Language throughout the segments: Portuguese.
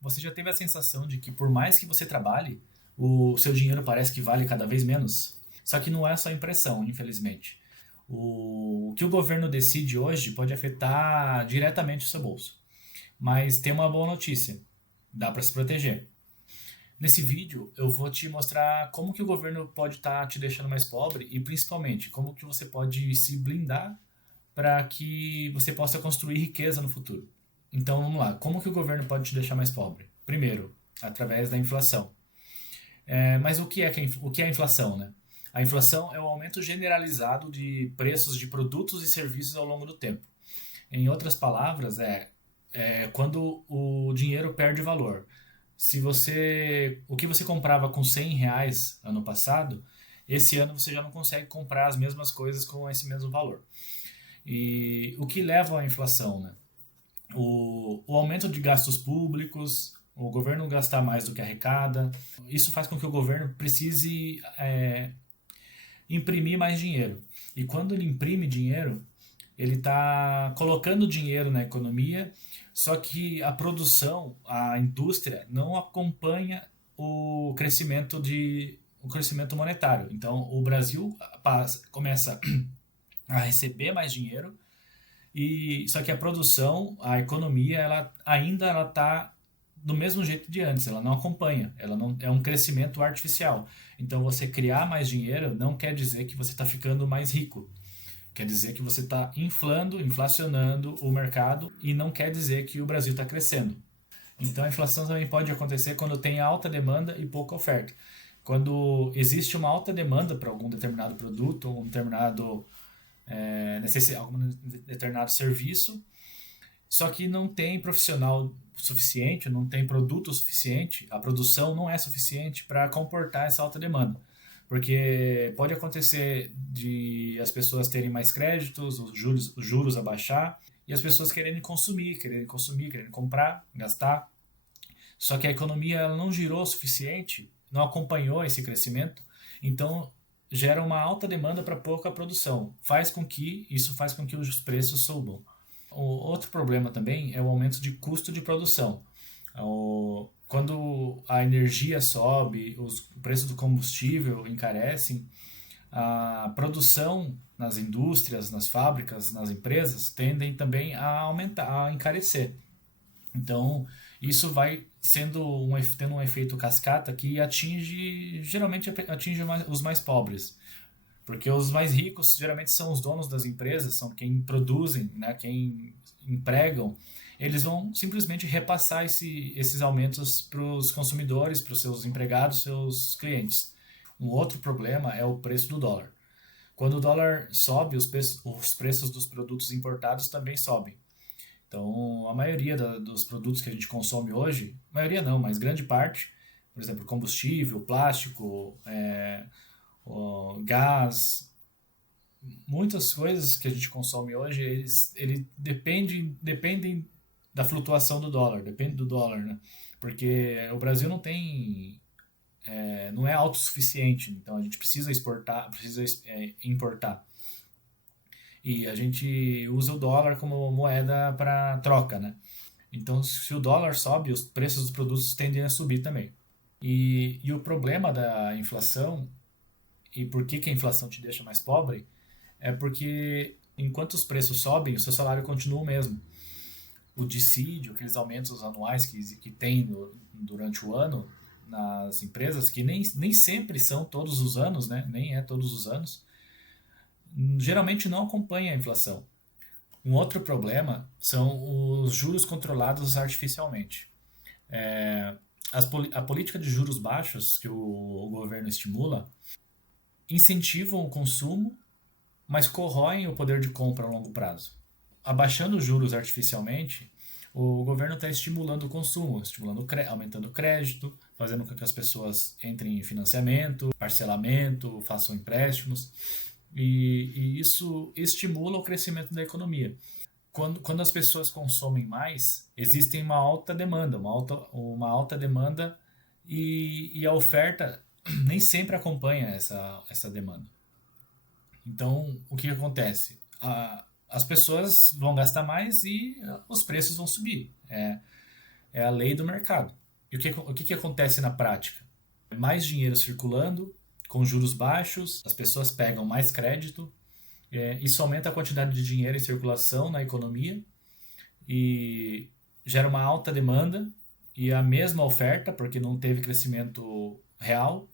Você já teve a sensação de que por mais que você trabalhe, o seu dinheiro parece que vale cada vez menos? Só que não é só impressão, infelizmente. O que o governo decide hoje pode afetar diretamente o seu bolso. Mas tem uma boa notícia: dá para se proteger. Nesse vídeo eu vou te mostrar como que o governo pode estar te deixando mais pobre e principalmente como que você pode se blindar para que você possa construir riqueza no futuro. Então vamos lá, como que o governo pode te deixar mais pobre? Primeiro, através da inflação. Mas o que é a inflação, né? A inflação é o aumento generalizado de preços de produtos e serviços ao longo do tempo. Em outras palavras, é quando o dinheiro perde valor. O que você comprava com R$ 100 ano passado, esse ano você já não consegue comprar as mesmas coisas com esse mesmo valor. E o que leva à inflação, né? O aumento de gastos públicos, o governo gastar mais do que arrecada, isso faz com que o governo precise imprimir mais dinheiro. E quando ele imprime dinheiro, ele está colocando dinheiro na economia, só que a produção, a indústria, não acompanha o crescimento monetário. Então, o Brasil começa a receber mais dinheiro, e só que a produção, a economia, ela ainda ela está do mesmo jeito de antes, ela não acompanha, ela não é um crescimento artificial. Então, você criar mais dinheiro não quer dizer que você está ficando mais rico. Quer dizer que você está inflacionando o mercado e não quer dizer que o Brasil está crescendo. Então a inflação também pode acontecer quando tem alta demanda e pouca oferta. Quando existe uma alta demanda para algum determinado produto, algum determinado serviço, só que não tem profissional suficiente, não tem produto suficiente, a produção não é suficiente para comportar essa alta demanda. Porque pode acontecer de as pessoas terem mais créditos, os juros abaixar, e as pessoas querendo comprar, gastar. Só que a economia ela não girou o suficiente, não acompanhou esse crescimento, então gera uma alta demanda para pouca produção. Isso faz com que os preços subam. O outro problema também é o aumento de custo de produção. Quando a energia sobe, o preço do combustível encarecem, a produção nas indústrias, nas fábricas, nas empresas tendem também a aumentar, a encarecer. Então, isso vai tendo um efeito cascata que geralmente atinge os mais pobres. Porque os mais ricos geralmente são os donos das empresas, são quem produzem, né, quem empregam. Eles vão simplesmente repassar esses aumentos para os consumidores, para os seus empregados, seus clientes. Um outro problema é o preço do dólar. Quando o dólar sobe, os preços dos produtos importados também sobem. Então, a maioria dos produtos que a gente consome hoje, maioria não, mas grande parte, por exemplo, combustível, plástico, gás, muitas coisas que a gente consome hoje, ele dependem da flutuação do dólar, depende do dólar, né? Porque o Brasil não é autossuficiente, então a gente precisa exportar, precisa importar. E a gente usa o dólar como moeda para troca, né? Então, se o dólar sobe, os preços dos produtos tendem a subir também. E o problema da inflação, e por que a inflação te deixa mais pobre, é porque enquanto os preços sobem, o seu salário continua o mesmo. O dissídio, aqueles aumentos anuais que tem durante o ano nas empresas, que nem sempre são todos os anos, né? Nem é todos os anos, geralmente não acompanha a inflação. Um outro problema são os juros controlados artificialmente. A política de juros baixos que o governo estimula incentivam o consumo, mas corroem o poder de compra a longo prazo. Abaixando os juros artificialmente, o governo está estimulando o consumo, aumentando o crédito, fazendo com que as pessoas entrem em financiamento, parcelamento, façam empréstimos, e isso estimula o crescimento da economia. Quando as pessoas consomem mais, existe uma alta demanda, uma alta demanda e a oferta nem sempre acompanha essa demanda. Então, o que acontece? As pessoas vão gastar mais e os preços vão subir. É a lei do mercado. E o que acontece na prática? Mais dinheiro circulando, com juros baixos, as pessoas pegam mais crédito, isso aumenta a quantidade de dinheiro em circulação na economia e gera uma alta demanda e a mesma oferta, porque não teve crescimento real.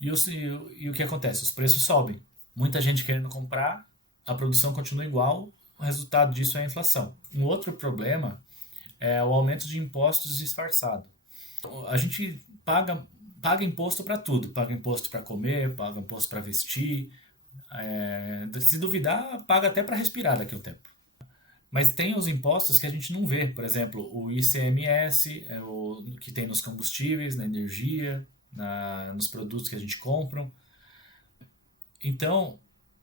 E o que acontece? Os preços sobem. Muita gente querendo comprar, a produção continua igual, o resultado disso é a inflação. Um outro problema é o aumento de impostos disfarçado. A gente paga imposto para tudo, paga imposto para comer, paga imposto para vestir, se duvidar, paga até para respirar daqui a um tempo. Mas tem os impostos que a gente não vê, por exemplo, o ICMS, o que tem nos combustíveis, na energia, nos produtos que a gente compra. Então,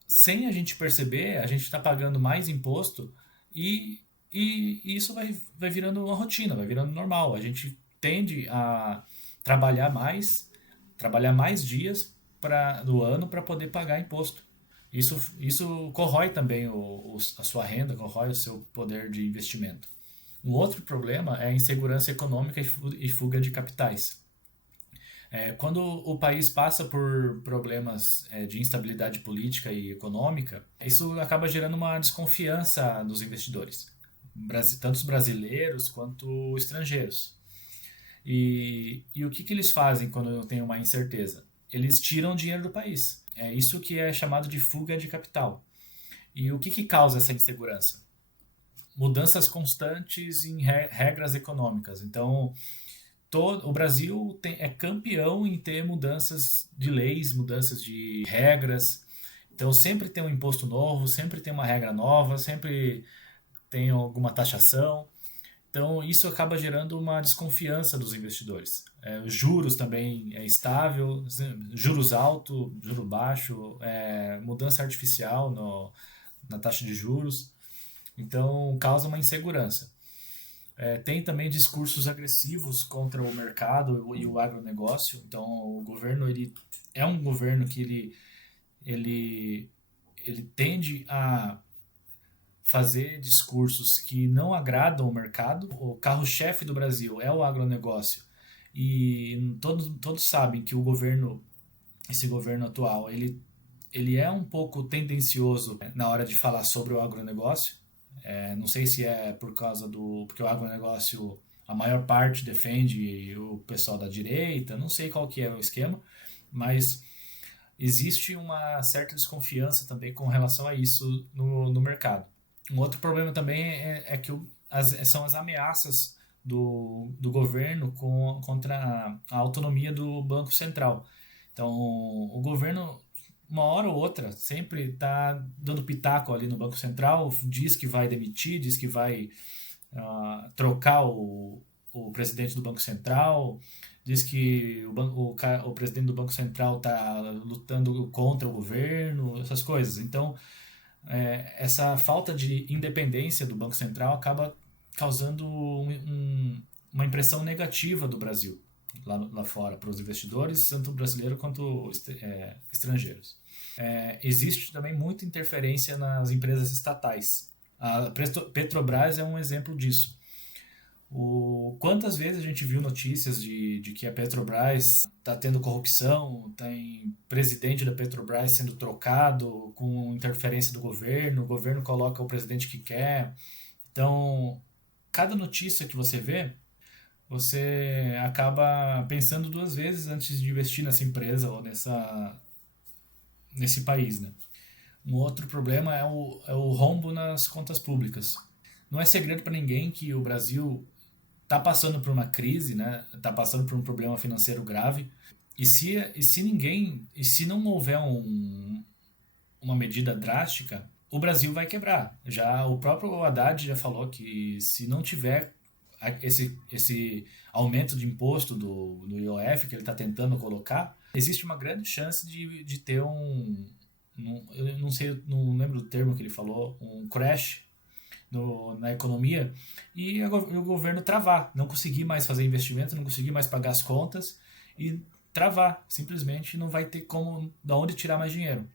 sem a gente perceber, a gente está pagando mais imposto e, e isso vai virando uma rotina, vai virando normal. A gente tende a trabalhar mais dias do ano para poder pagar imposto. Isso corrói também a sua renda, corrói o seu poder de investimento. Um outro problema é a insegurança econômica e fuga de capitais. Quando o país passa por problemas de instabilidade política e econômica, isso acaba gerando uma desconfiança dos investidores, tanto os brasileiros quanto estrangeiros. E o que eles fazem quando tem uma incerteza? Eles tiram dinheiro do país. É isso que é chamado de fuga de capital. E o que causa essa insegurança? Mudanças constantes em regras econômicas. Então, o Brasil é campeão em ter mudanças de leis, mudanças de regras. Então, sempre tem um imposto novo, sempre tem uma regra nova, sempre tem alguma taxação. Então, isso acaba gerando uma desconfiança dos investidores. Os juros também é estável, juros alto, juro baixo, mudança artificial na taxa de juros. Então, causa uma insegurança. Tem também discursos agressivos contra o mercado e o agronegócio. Então, o governo ele é um governo que ele tende a fazer discursos que não agradam o mercado. O carro-chefe do Brasil é o agronegócio. E todos sabem que esse governo atual, ele é um pouco tendencioso na hora de falar sobre o agronegócio. Não sei se é porque o agronegócio, a maior parte defende o pessoal da direita, não sei qual que é o esquema, mas existe uma certa desconfiança também com relação a isso no mercado. Um outro problema também é que são as ameaças do governo contra a autonomia do Banco Central. Então, o governo, uma hora ou outra, sempre está dando pitaco ali no Banco Central, diz que vai demitir, diz que vai trocar o presidente do Banco Central, diz que o presidente do Banco Central está lutando contra o governo, essas coisas. Então, essa falta de independência do Banco Central acaba causando uma impressão negativa do Brasil lá fora para os investidores, tanto brasileiros quanto estrangeiros. Existe também muita interferência nas empresas estatais. A Petrobras é um exemplo disso. Quantas vezes a gente viu notícias de que a Petrobras está tendo corrupção, tem presidente da Petrobras sendo trocado com interferência do governo, o governo coloca o presidente que quer. Então, cada notícia que você vê, você acaba pensando duas vezes antes de investir nessa empresa ou nesse país, né? Um outro problema é o rombo nas contas públicas. Não é segredo para ninguém que o Brasil está passando por uma crise, né? Está passando por um problema financeiro grave. E se não houver uma medida drástica, o Brasil vai quebrar. Já o próprio Haddad já falou que se não tiver esse aumento de imposto do IOF que ele está tentando colocar, existe uma grande chance de ter eu não sei, não lembro do termo que ele falou, um crash na economia e o governo travar, não conseguir mais fazer investimento, não conseguir mais pagar as contas e travar, simplesmente não vai ter da onde tirar mais dinheiro.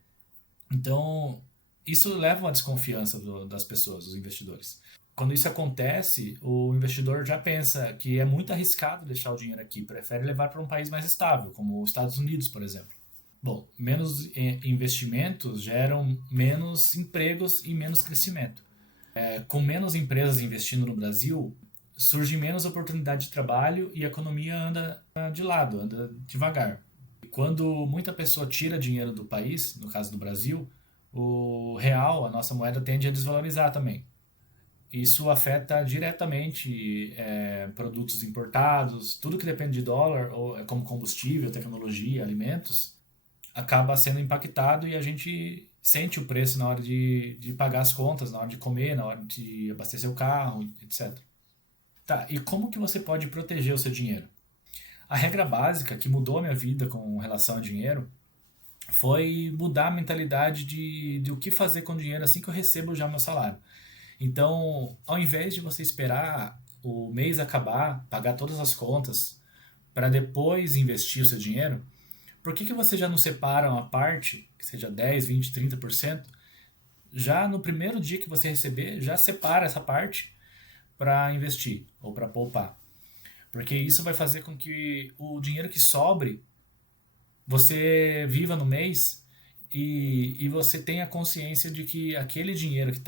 Então, isso leva a uma desconfiança das pessoas, dos investidores. Quando isso acontece, o investidor já pensa que é muito arriscado deixar o dinheiro aqui, prefere levar para um país mais estável, como os Estados Unidos, por exemplo. Bom, menos investimentos geram menos empregos e menos crescimento. Com menos empresas investindo no Brasil, surge menos oportunidade de trabalho e a economia anda de lado, anda devagar. Quando muita pessoa tira dinheiro do país, no caso do Brasil, o real, a nossa moeda, tende a desvalorizar também. Isso afeta diretamente produtos importados, tudo que depende de dólar, ou como combustível, tecnologia, alimentos, acaba sendo impactado e a gente sente o preço na hora de pagar as contas, na hora de comer, na hora de abastecer o carro, etc. Tá, e como que você pode proteger o seu dinheiro? A regra básica que mudou a minha vida com relação ao dinheiro foi mudar a mentalidade de o que fazer com o dinheiro assim que eu recebo já o meu salário. Então, ao invés de você esperar o mês acabar, pagar todas as contas, para depois investir o seu dinheiro, por que você já não separa uma parte, que seja 10, 20, 30%, já no primeiro dia que você receber, já separa essa parte para investir ou para poupar? Porque isso vai fazer com que o dinheiro que sobre você viva no mês e você tenha consciência de que aquele dinheiro que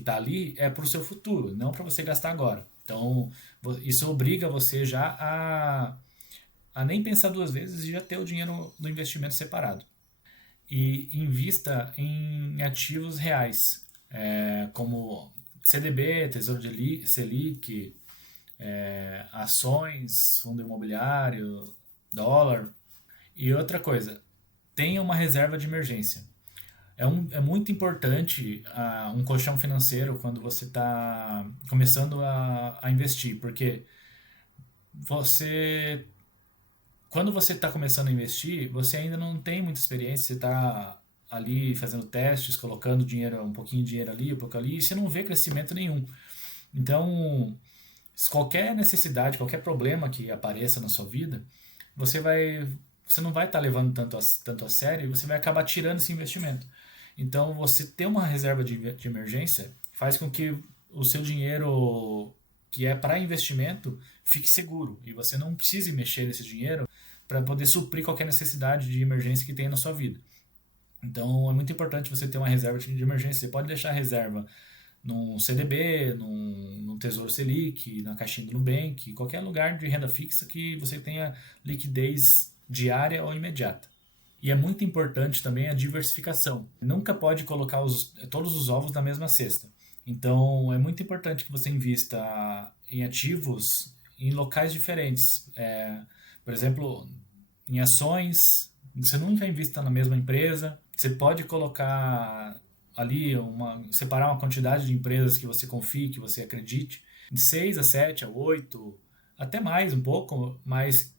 tá ali é para o seu futuro, não para você gastar agora. Então, isso obriga você já a nem pensar duas vezes e já ter o dinheiro do investimento separado. E invista em ativos reais, como CDB, Tesouro Selic, ações, fundo imobiliário, dólar. E outra coisa, tenha uma reserva de emergência. É muito importante um colchão financeiro quando você está começando a investir, porque você, quando você está começando a investir, você ainda não tem muita experiência, você está ali fazendo testes, colocando dinheiro, um pouquinho de dinheiro ali, um pouco ali, e você não vê crescimento nenhum. Então, qualquer necessidade, qualquer problema que apareça na sua vida, você vai, você não vai estar levando tanto a sério e você vai acabar tirando esse investimento. Então, você ter uma reserva de emergência faz com que o seu dinheiro que é para investimento fique seguro e você não precise mexer nesse dinheiro para poder suprir qualquer necessidade de emergência que tenha na sua vida. Então, é muito importante você ter uma reserva de emergência. Você pode deixar a reserva num CDB, num Tesouro Selic, na caixinha do Nubank, qualquer lugar de renda fixa que você tenha liquidez diária ou imediata. E é muito importante também a diversificação. Nunca pode colocar todos os ovos na mesma cesta. Então, é muito importante que você invista em ativos em locais diferentes. Por exemplo, em ações, você nunca invista na mesma empresa. Você pode colocar ali, separar uma quantidade de empresas que você confie, que você acredite, de 6 a 7 a 8 até mais um pouco, mas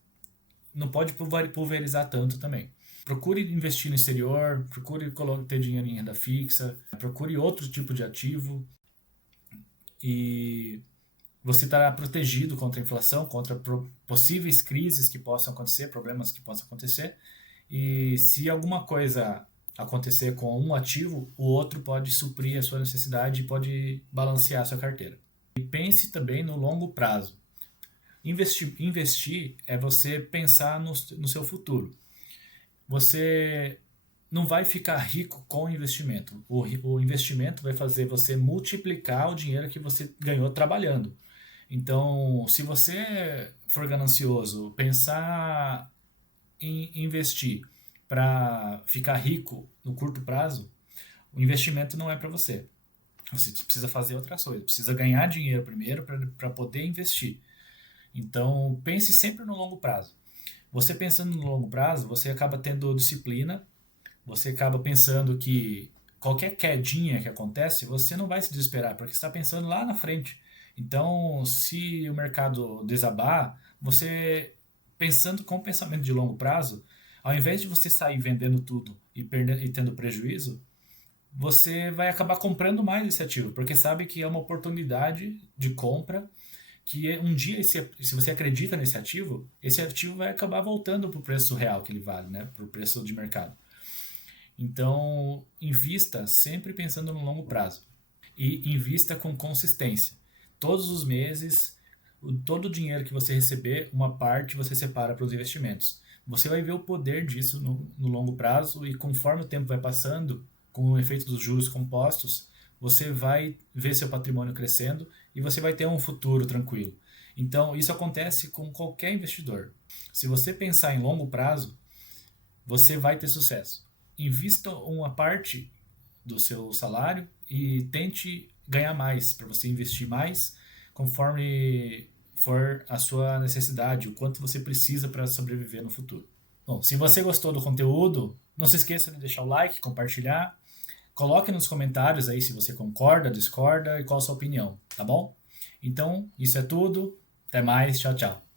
não pode pulverizar tanto também. Procure investir no exterior, procure ter dinheiro em renda fixa, procure outro tipo de ativo e você estará protegido contra a inflação, contra possíveis crises que possam acontecer, problemas que possam acontecer. E se alguma coisa acontecer com um ativo, o outro pode suprir a sua necessidade e pode balancear a sua carteira. E pense também no longo prazo. Investir é você pensar no seu futuro. Você não vai ficar rico com o investimento. O investimento vai fazer você multiplicar o dinheiro que você ganhou trabalhando. Então, se você for ganancioso, pensar em investir para ficar rico no curto prazo, o investimento não é para você. Você precisa fazer outras coisas, precisa ganhar dinheiro primeiro para poder investir. Então, pense sempre no longo prazo. Você pensando no longo prazo, você acaba tendo disciplina, você acaba pensando que qualquer quedinha que acontece, você não vai se desesperar, porque você está pensando lá na frente. Então, se o mercado desabar, você pensando com pensamento de longo prazo, ao invés de você sair vendendo tudo e tendo prejuízo, você vai acabar comprando mais esse ativo, porque sabe que é uma oportunidade de compra que um dia, se você acredita nesse ativo, esse ativo vai acabar voltando para o preço real que ele vale, né? Para o preço de mercado. Então, invista sempre pensando no longo prazo. e invista com consistência. Todos os meses, todo o dinheiro que você receber, uma parte você separa para os investimentos. Você vai ver o poder disso no longo prazo e conforme o tempo vai passando, com o efeito dos juros compostos, você vai ver seu patrimônio crescendo e você vai ter um futuro tranquilo. Então, isso acontece com qualquer investidor. Se você pensar em longo prazo, você vai ter sucesso. Invista uma parte do seu salário e tente ganhar mais, para você investir mais conforme for a sua necessidade, o quanto você precisa para sobreviver no futuro. Bom, se você gostou do conteúdo, não se esqueça de deixar o like, compartilhar. Coloque nos comentários aí se você concorda, discorda e qual a sua opinião, tá bom? Então, isso é tudo. Até mais. Tchau, tchau.